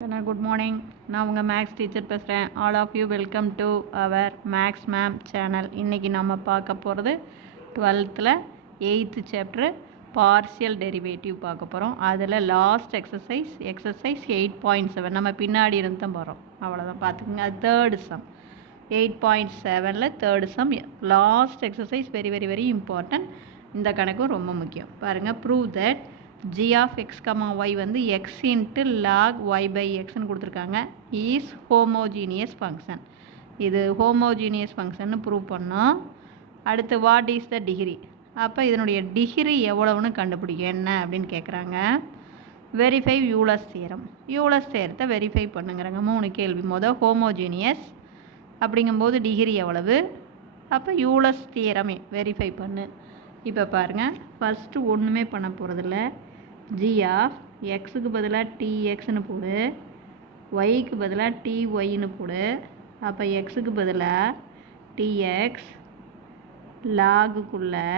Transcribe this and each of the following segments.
Good morning. நான் உங்கள் maths teacher பேசுகிறேன். All of you welcome to our maths ma'am channel. இன்றைக்கி நம்ம பார்க்க போகிறது 12th 8th chapter partial derivative பார்க்க போகிறோம். அதில் லாஸ்ட் எக்ஸசைஸ் 8.7 நம்ம பின்னாடி இருந்து தான் போகிறோம். அவ்வளோதான் பார்த்துக்குங்க. அது third some 8.7 third some. Last exercise very very very important. இந்த கணக்கும் ரொம்ப முக்கியம். பாருங்கள், prove that g of x, y வந்து x into log y by xன்னு கொடுத்துருக்காங்க. Is homogeneous function. இது ஹோமோஜீனியஸ் ஃபங்க்ஷன்னு ப்ரூவ் பண்ணோம். அடுத்து வாட் இஸ் த டிகிரி? அப்போ இதனுடைய டிகிரி எவ்வளவுன்னு கண்டுபிடிக்கும் என்ன அப்படின்னு கேட்குறாங்க. Verify Euler's theorem. யூலஸ் தியரத்தை வெரிஃபை பண்ணுங்கிறாங்க. 3 கேள்வி. ஹோமோஜீனியஸ் அப்படிங்கும்போது டிகிரி எவ்வளவு? அப்போ யூலஸ் தியரமே வெரிஃபை பண்ணு. இப்போ பாருங்கள், ஃபஸ்ட்டு ஒன்றுமே பண்ண போகிறதில்ல. ஜி ஆஃப் எக்ஸுக்கு பதிலாக டிஎக்ஸ்னு போடு, ஒய்க்கு பதிலாக டிஒய்னு போடு. அப்போ எக்ஸுக்கு பதிலாக டிஎக்ஸ் லாகுக்குள்ளே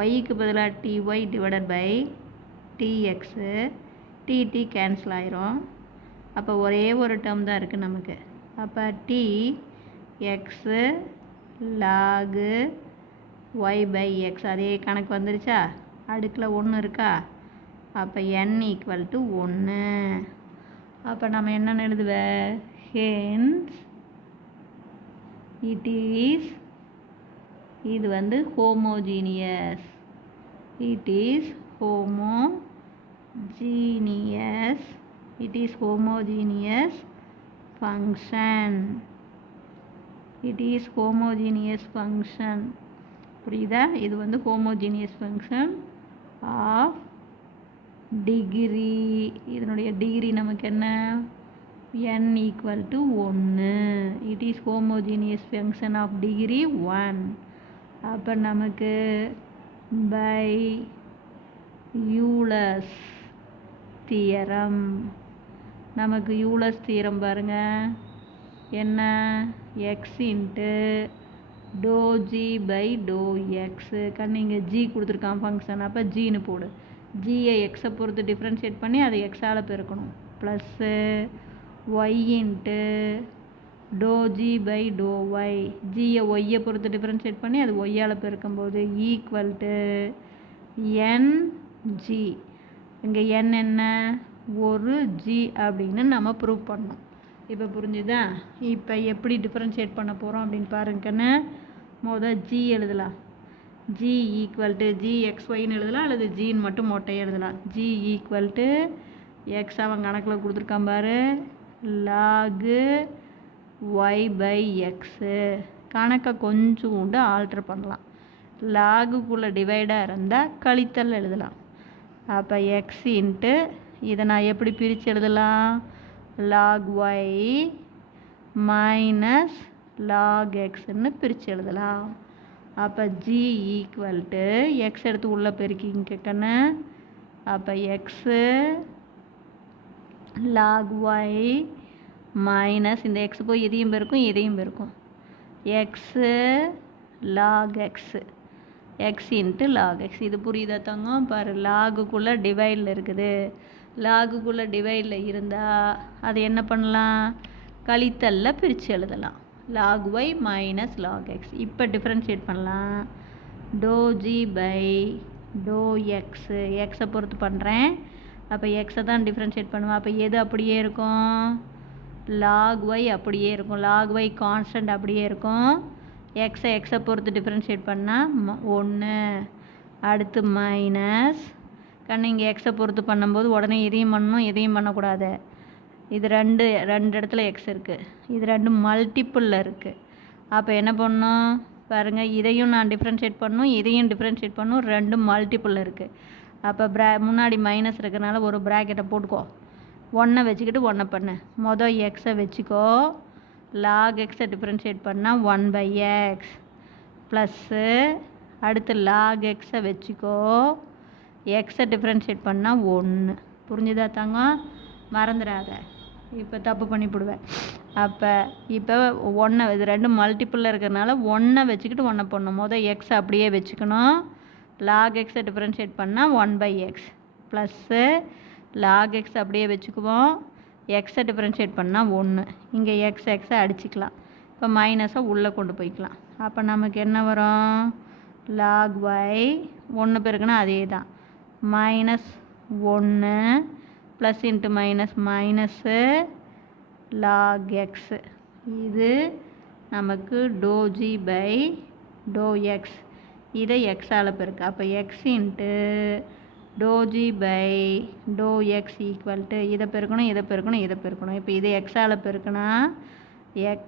ஒய்க்கு பதிலாக dy divided by dx. D cancel ஆயிரும். அப்போ ஒரே ஒரு டேர்ம் தான் இருக்குது நமக்கு. அப்போ d x log y by x அதே கணக்கு வந்துருச்சா? அடுக்கில் 1 இருக்கா? அப்போ n ஈக்குவல் டு 1. அப்போ நம்ம என்னென்னு எழுதுவேன்? ஹென்ஸ் இட் இஸ், இது வந்து homogeneous. It is homogeneous. It is homogeneous function. It is homogeneous function. புரியுதா? இது வந்து ஹோமோஜீனியஸ் ஃபங்க்ஷன் ஆஃப் டிகிரி. இதனுடைய டிகிரி நமக்கு என்ன? n equal to 1. It is homogeneous function of degree 1. அப்போ நமக்கு பை யூலஸ் தியரம், நமக்கு யூலஸ் தியரம் பாருங்கள் என்ன? X into to g by dow x. இங்கே ஜி கொடுத்துருக்கான் ஃபங்க்ஷன். அப்போ ஜின்னு போடு. ஜியை எக்ஸை பொறுத்து டிஃப்ரென்ஷியேட் பண்ணி அதை எக்ஸால் பெருக்கணும். Plus y into to g by to y. ஜியை ஒய்யை பொறுத்து டிஃப்ரென்ஷியேட் பண்ணி அது ஒய்யால் பெருக்கும்போது ஈக்குவல் டு என் ஜி. இங்கே என் என்ன? ஒரு ஜி அப்படின்னு நம்ம ப்ரூவ் பண்ணோம். இப்போ புரிஞ்சுதா? இப்போ எப்படி டிஃப்ரென்ஷியேட் பண்ண போகிறோம் அப்படின்னு பாருங்கன்னு. ஜி எழுதலாம். G equal to g x ஒய்ன்னு எழுதலாம், அல்லது ஜின்னு மட்டும் மொட்டையை எழுதலாம். ஜி ஈக்குவல் டு எக்ஸ் அவன் கணக்கில் கொடுத்துருக்கான் பாரு, லாகு ஒய் பை எக்ஸு. கணக்கை கொஞ்சம் உண்டு ஆல்ட்ரு பண்ணலாம். லாகுக்குள்ளே டிவைடாக இருந்தால் கழித்தல் எழுதலாம். அப்போ எக்ஸ் இன்ட்டு இதை நான் எப்படி பிரித்து எழுதலாம்? லாக் ஒய் மைனஸ் லாக் எக்ஸ்ன்னு பிரித்து எழுதலாம். அப்போ ஜி ஈக்குவல் டு எக்ஸ் எடுத்து உள்ளே பெருக்கிக்கன்னு. அப்போ எக்ஸு லாக் ஒய் மைனஸ் இந்த எக்ஸ் போய் இதையும் பெருக்கும் x lock x. X into log x. இது புரியுதா தங்கம்? பாரு, லாகுக்குள்ளே டிவைடில் இருக்குது. லாகுக்குள்ளே டிவைடில் இருந்தால் அது என்ன பண்ணலாம்? கழித்தலில் பிரித்து எழுதலாம். Log y minus log x. இப்போ டிஃப்ரென்ஷியேட் பண்ணலாம். Dow g by dow x. எக்ஸை பொறுத்து பண்ணுறேன். அப்போ எக்ஸை தான் டிஃப்ரென்ஷியேட் பண்ணுவேன். அப்போ எது அப்படியே இருக்கும்? லாக் ஒய் அப்படியே இருக்கும். லாக் ஒய் கான்ஸ்டன்ட் அப்படியே இருக்கும். எக்ஸை பொறுத்து டிஃப்ரென்ஷியேட் பண்ணால் 1. அடுத்து மைனஸ் இங்கே எக்ஸை பொறுத்து பண்ணும்போது உடனே இதையும் பண்ணணும், இதையும் பண்ணக்கூடாது. இது ரெண்டு இடத்துல எக்ஸ் இருக்குது. இது ரெண்டு மல்டிப்புளில் இருக்குது. அப்போ என்ன பண்ணணும் பாருங்கள், இதையும் நான் டிஃப்ரென்ஷியேட் பண்ணணும், இதையும் டிஃப்ரென்ஷியேட் பண்ணணும். ரெண்டும் மல்டிப்புளில் இருக்குது. அப்போ முன்னாடி மைனஸ் இருக்கிறனால ஒரு ப்ராக்கெட்டை போட்டுக்கோ. 1 வச்சுக்கிட்டு 1 பண்ணு. எக்ஸை வச்சுக்கோ. லாக் எக்ஸை டிஃப்ரென்ஷியேட் பண்ணால் 1 பை எக்ஸ் ப்ளஸ்ஸு. அடுத்து லாக் எக்ஸை வச்சுக்கோ. எக்ஸை டிஃப்ரென்ஷியேட் பண்ணால் 1. புரிஞ்சுதா தாங்க? மறந்துடாத. இப்போ தப்பு பண்ணிவிடுவேன். அப்போ இப்போ 1 இது ரெண்டு மல்டிப்புளில் இருக்கிறனால 1 வச்சுக்கிட்டு 1 பண்ணணும். எக்ஸ் அப்படியே வச்சுக்கணும். லாக் எக்ஸை டிஃப்ரென்ஷியேட் பண்ணால் 1 by x plus log x அப்படியே வச்சுக்குவோம். எக்ஸை டிஃப்ரென்ஷியேட் பண்ணால் 1. இங்கே எக்ஸை அடிச்சிக்கலாம். இப்போ மைனஸை உள்ளே கொண்டு போய்க்கலாம். அப்போ நமக்கு என்ன வரும்? log y 1 பெருக்குன்னா அதே தான் -1 plus into minus log x. இது நமக்கு ∂g/∂x. இதை எக்ஸால் பெருக்கு. அப்போ x into ∂g/∂x equal to இதை பெருக்கணும், இதை பெருக்கணும், இதை பெருக்கணும். இப்போ இதை எக்ஸால் பெருக்குனா x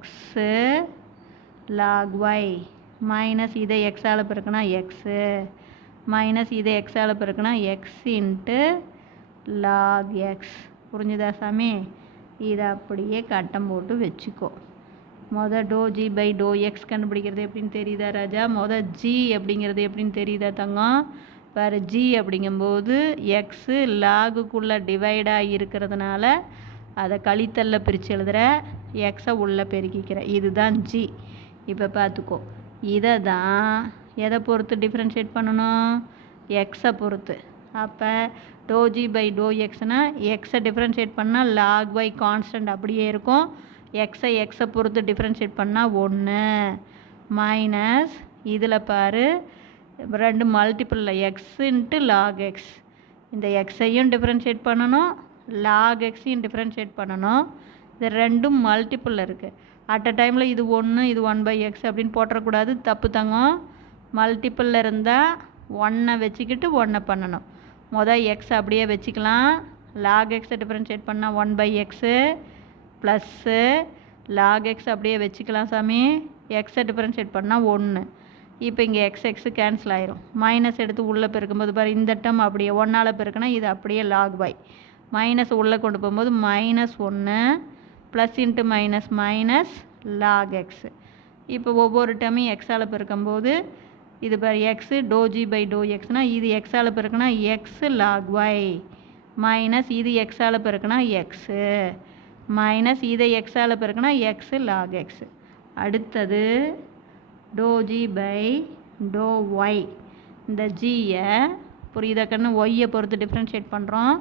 log y மைனஸ் இதை எக்ஸால் பெருக்குனா எக்ஸு மைனஸ் இதை எக்ஸால் பெருக்குனா எக்ஸ் இன்ட்டு log x. புரிஞ்சுதா சாமி? இதை அப்படியே கட்டம் போட்டு வச்சுக்கோ. ∂g/∂x கண்டுபிடிக்கிறது எப்படின்னு தெரியுதா ராஜா? g அப்படிங்கிறது எப்படின்னு தெரியுதா தங்கம்? வேறு g அப்படிங்கும்போது எக்ஸு லாகுக்குள்ளே டிவைடாக இருக்கிறதுனால அதை கழித்தலில் பிரித்து எழுதுகிற, எக்ஸை உள்ளே பெருக்கிக்கிற. இதுதான் g. இப்போ பார்த்துக்கோ, இதை தான் எதை பொறுத்து டிஃப்ரென்ஷியேட் பண்ணணும்? எக்ஸை பொறுத்து. அப்போ ∂g/∂xனால் எக்ஸை டிஃப்ரென்ஷியேட் பண்ணால் log y கான்ஸ்டன்ட் அப்படியே இருக்கும். எக்ஸை பொறுத்து டிஃப்ரென்ஷியேட் பண்ணால் 1 மைனஸ் இதில் பாரு 2 மல்டிப்பிளில் எக்ஸ் இன்ட்டு log x. இந்த எக்ஸையும் டிஃப்ரென்ஷியேட் பண்ணணும், log xையும் டிஃப்ரென்ஷியேட் பண்ணணும். இது ரெண்டும் மல்டிப்பிளில் இருக்குது. அட் அ டைமில் இது 1 இது 1/x அப்படின்னு போட்டுறக்கூடாது, தப்பு தங்கம். மல்டிப்பிளில் இருந்தால் 1 வச்சுக்கிட்டு 1 பண்ணணும். எக்ஸ் அப்படியே வச்சுக்கலாம். log xை டிஃப்ரென்ஷியேட் பண்ணால் 1/x ப்ளஸ்ஸு log x அப்படியே வச்சுக்கலாம் சாமி. எக்ஸை டிஃப்ரென்ஷியேட் பண்ணால் 1. இப்போ இங்கே எக்ஸ் கேன்சல் ஆயிரும். மைனஸ் எடுத்து உள்ளே பெருக்கும்போது பாரு, இந்த டம் அப்படியே 1ஆல் பெருக்குனா இது அப்படியே log y. மைனஸ் உள்ளே கொண்டு போகும்போது -1 plus into minus log x. இப்போ ஒவ்வொரு டம்மையும் எக்ஸால் பெருக்கும்போது இது பாரு எக்ஸு ∂g/∂xனால் இது எக்ஸால் பெருக்குனா எக்ஸ் log y மைனஸ் இது எக்ஸால் பெருக்குனா எக்ஸு மைனஸ் இதை எக்ஸால் பெருக்குனா எக்ஸ் log x. அடுத்தது ∂g/∂y. இந்த ஜியை புரியுதா கண்ணு? ஒய்யை பொறுத்து டிஃப்ரென்ஷியேட் பண்ணுறோம்.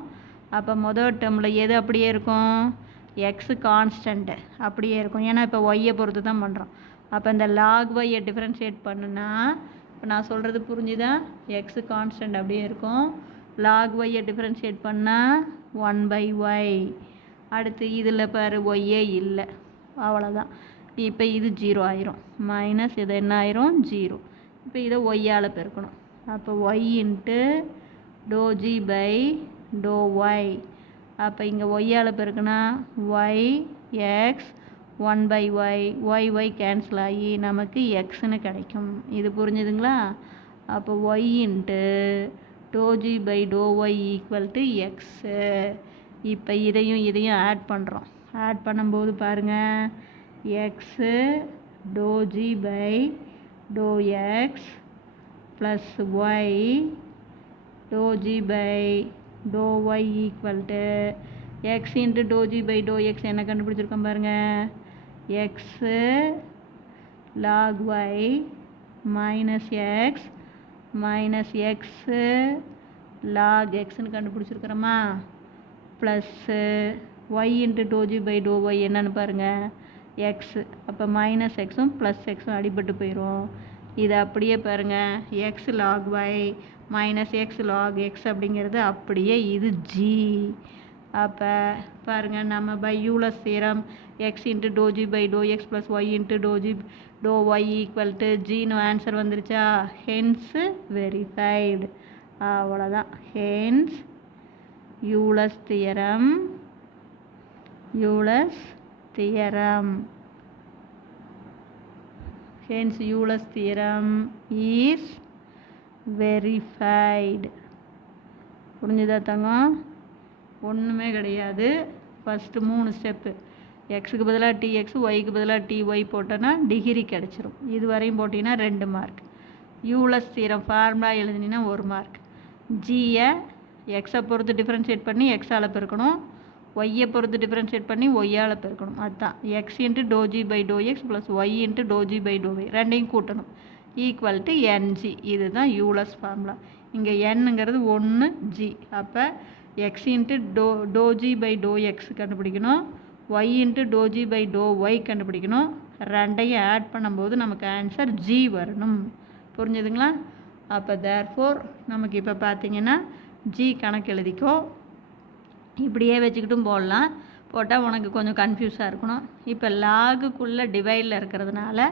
அப்போ முதல் டேர்மில் எது அப்படியே இருக்கும்? எக்ஸு கான்ஸ்டண்ட்டு அப்படியே இருக்கும். ஏன்னா இப்போ ஒய்யை பொறுத்து தான் பண்ணுறோம். அப்போ இந்த log y-யை டிஃப்ரென்ஷியேட் பண்ணுனா, இப்போ நான் சொல்கிறது புரிஞ்சுதா? எக்ஸு கான்ஸ்டன்ட் அப்படியே இருக்கும். log y-யை டிஃப்ரென்ஷியேட் பண்ணால் 1/y. அடுத்து இதில் பாரு ஒய்யே இல்லை, அவ்வளோதான். இப்போ இது 0 ஆயிரும். மைனஸ் இது என்ன ஆயிரும்? 0. இப்போ இதை ஒய்யால் பெருக்கணும். அப்போ y இன்ட்டு ∂g/∂y. அப்போ இங்கே ஒய்யால் பெருக்குனா y x 1/y y cancel ஆகி நமக்கு எக்ஸ்னு கிடைக்கும். இது புரிஞ்சுதுங்களா? அப்போ y into ∂g/∂y equal to x. இப்போ இதையும் ஆட் பண்ணுறோம். ஆட் பண்ணும்போது பாருங்கள், x ∂g/∂x plus y ∂g/∂y equal to x into ∂g/∂x என்ன கண்டுபிடிச்சிருக்கோம் பாருங்கள், x log y minus x log xன்னு கண்டுபிடிச்சிருக்கிறோமா? ப்ளஸ்ஸு y இன்ட்டு ∂g/∂y என்னன்னு பாருங்கள், எக்ஸு. அப்போ மைனஸ் எக்ஸும் ப்ளஸ் எக்ஸும் அடிபட்டு போயிடும். இது அப்படியே பாருங்கள், x log y minus x log x அப்படிங்கிறது அப்படியே இது ஜி. அப்போ பாருங்கள், நம்ம by Euler's theorem x into ∂g/∂x plus y into ∂g/∂y equal to ஜின்னு ஆன்சர் வந்துருச்சா? Hence verified. அவ்வளோதான். Hence Euler's theorem hence Euler's theorem is verified. புரிஞ்சுதா தங்கம்? ஒன்றுமே கிடையாது. First 3 step. எக்ஸுக்கு பதிலாக டிஎக்ஸ், ஒய்க்கு பதிலாக டிஒய் போட்டோன்னா டிகிரி கிடச்சிரும். இது வரையும் போட்டிங்கன்னா 2 மார்க். யூலர்ஸ் தியரம் ஃபார்முலா எழுதினீங்கன்னா 1 மார்க். ஜியை எக்ஸை பொறுத்து டிஃப்ரென்ஷியேட் பண்ணி எக்ஸால் பெருக்கணும், ஒய்யை பொறுத்து டிஃப்ரென்ஷியேட் பண்ணி ஒய்யால் பெருக்கணும். அதுதான் x into ∂g/∂x plus y into ∂g/∂y ரெண்டையும் கூட்டணும் ஈக்குவல் டு என்ஜி. இதுதான் யூலர்ஸ் ஃபார்முலா. இங்கே என்னங்கிறது 1 ஜி. அப்போ x into to g by do x கண்டுபிடிக்கணும், y into to g by to y கண்டுபிடிக்கணும். ரெண்டையும் ஆட் பண்ணும்போது நமக்கு ஆன்சர் ஜி வரணும். புரிஞ்சுதுங்களா? அப்போ தேர்ஃபோர் நமக்கு இப்போ பார்த்தீங்கன்னா ஜி கணக்கு எழுதிக்கோ. இப்படியே வச்சுக்கிட்டும் போடலாம், போட்டால் உனக்கு கொஞ்சம் கன்ஃபியூஸாக இருக்கணும். இப்போ லாகுக்குள்ளே டிவைடில் இருக்கிறதுனால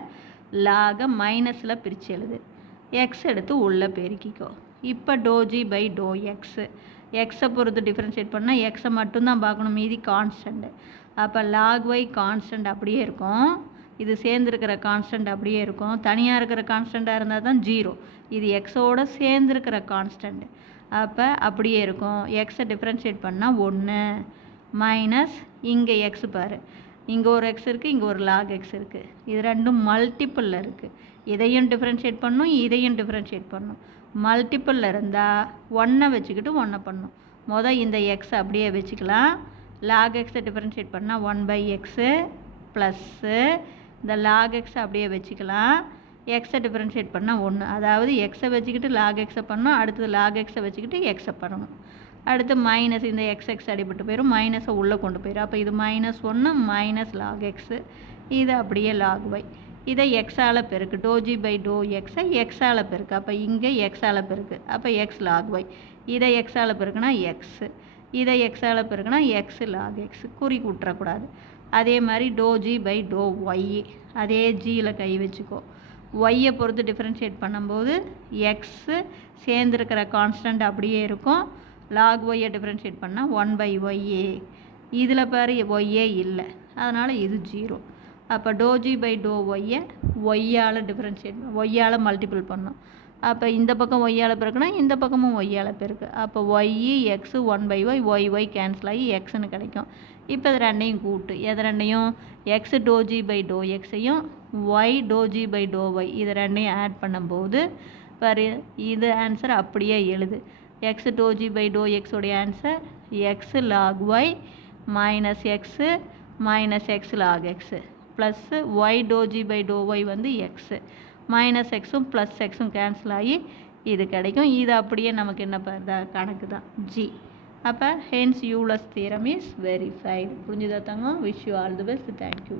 லாகை மைனஸில் பிரித்து எழுது, எக்ஸ் எடுத்து உள்ளே பெருக்கிக்கோ. இப்போ dow g by dow x, எக்ஸை பொறுத்து டிஃப்ரென்ஷியேட் பண்ணால் எக்ஸை மட்டும்தான் பார்க்கணும், மீதி கான்ஸ்டண்ட்டு. அப்போ லாக் ஒய் கான்ஸ்டன்ட் அப்படியே இருக்கும், இது சேர்ந்துருக்கிற கான்ஸ்டன்ட் அப்படியே இருக்கும். தனியாக இருக்கிற கான்ஸ்டண்ட்டாக இருந்தால் தான் 0, இது எக்ஸோடு சேர்ந்துருக்கிற கான்ஸ்டன்ட். அப்போ அப்படியே இருக்கும். எக்ஸை டிஃப்ரென்ஷியேட் பண்ணால் 1 மைனஸ் இங்கே எக்ஸ் பாரு, இங்கே ஒரு எக்ஸ் இருக்குது, இங்கே ஒரு லாக் எக்ஸ் இருக்குது, இது ரெண்டும் மல்டிப்பிளில் இருக்குது. இதையும் டிஃப்ரென்ஷியேட் பண்ணணும், இதையும் டிஃப்ரென்ஷியேட் பண்ணணும். மல்டிப்பிளில் இருந்தால் 1 வச்சுக்கிட்டு 1 பண்ணணும். மொதல் இந்த எக்ஸை அப்படியே வச்சுக்கலாம், லாக் எக்ஸை டிஃப்ரென்ஷியேட் பண்ணால் 1/எக்ஸு ப்ளஸ்ஸு இந்த லாக் எக்ஸை அப்படியே வச்சுக்கலாம், எக்ஸை டிஃப்ரென்ஷியேட் பண்ணால் 1. அதாவது எக்ஸை வச்சுக்கிட்டு லாக் எக்ஸை பண்ணணும், அடுத்தது லாக் எக்ஸை வச்சுக்கிட்டு எக்ஸை பண்ணணும். அடுத்து மைனஸ் இந்த எக்ஸ் அடிபட்டு போயிடும், மைனஸை உள்ளே கொண்டு போயிடும். அப்போ இது -1 மைனஸ் லாக் எக்ஸு, இது அப்படியே லாக் ஒய். இதை எக்ஸால் பெருக்கு, டோ ஜி பை டோ எக்ஸை எக்ஸால் பெருக்கு, அப்போ இங்கே எக்ஸால் பெருக்கு, அப்போ எக்ஸ் லாக் ஒய். இதை எக்ஸால் பெருக்குனா எக்ஸு, இதை எக்ஸால் பெருக்குனா எக்ஸ் லாக் எக்ஸ், குறி விட்டுறக்கூடாது. அதே மாதிரி dow g by to y, அதே ஜியில் கை வச்சுக்கோ. ஒய்யை பொறுத்து டிஃப்ரென்ஷியேட் பண்ணும்போது எக்ஸு சேர்ந்துருக்கிற கான்ஸ்டன்ட் அப்படியே இருக்கும், லாக் ஒய்யை டிஃப்ரென்ஷியேட் பண்ணால் 1/ஒய்ஏ. இதில் பாரு ஒய்யே இல்லை, அதனால் இது 0. அப்போ டோ ஜி பை டோ ஒய்யை ஒய்யால் டிஃப்ரென்ஷியேட் ஒய்யால் மல்டிபிள் பண்ணோம். அப்போ இந்த பக்கம் ஒய்யால் பெருக்குனா இந்த பக்கமும் ஒய்யால் பெருக்கு, அப்போ ஒய் எக்ஸு 1/ஒய், ஒய் கேன்சல் ஆகி எக்ஸ்ன்னு கிடைக்கும். இப்போ இது ரெண்டையும் கூட்டு, எது ரெண்டையும் x do g by do எக்ஸையும் y do g by to y, இது ரெண்டையும் ஆட் பண்ணும்போது பாரு இது ஆன்சர் அப்படியே எழுது. X do g by do எக்ஸோடைய answer x log y minus x minus x log x plus y do g by to y வந்து எக்ஸு மைனஸ் எக்ஸும் ப்ளஸ் எக்ஸும் கேன்சல் ஆகி இது கிடைக்கும். இது அப்படியே நமக்கு என்ன பண்ணுறா கணக்கு தான் ஜி. அப்போ hence Euler's theorem is verified. புரிஞ்சுதா தங்கம்? Wish you all the best. Thank you.